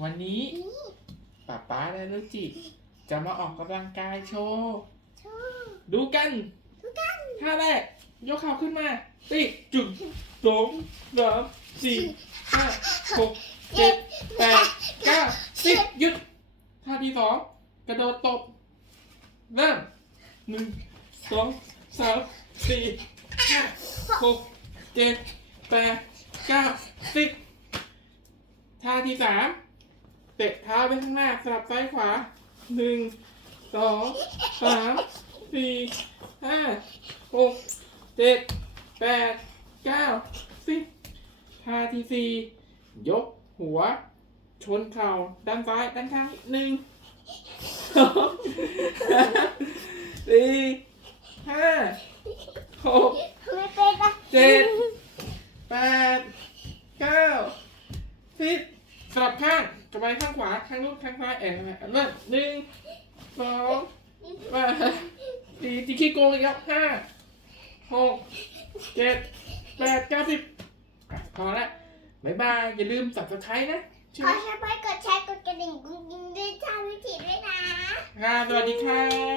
วันนี้ป๊าป๊าและลูกจิจะมาออกกำลังกายโชว์ชอบดูกันท่าแรกยกเข่าขึ้นมาติจุดสองสามสี่ห้าหกเจ็ดแปดเก้าสิบหยุดท่าที่สองกระโดดตบเริ่มหนึ่งสองสามสี่ห้าหกเจ็ดแปดเก้าสิบท่าที่สาม ตะเท้าไปข้างหน้าสลับซ้ายขวาหนึ่งสองสามสี่ห้าหกเจ็ดแปดเก้าสิบท่าที่สี่ยกหัว ชนเข่าด้านซ้ายด้านข้างหนึ่งสองสามสี่ห้าหกเจ็ดแปดเก้าสิบสลับข้าง ไปข้างขวาข้างนู้นข้างซ้ายเอ๋เริ่มหนึ่งสองสามสี่จีขี้โกงอีกครับห้าหกเจ็ดแปดเก้าสิบอะพอละบ๊ายบาย อย่าลืมสับสไครต์นะขอแชร์ไปกดแชร์กดกระดิ่งกุ้งกิ้งด้วยจ้าวิธีด้วยนะค่ะสวัสดีครับ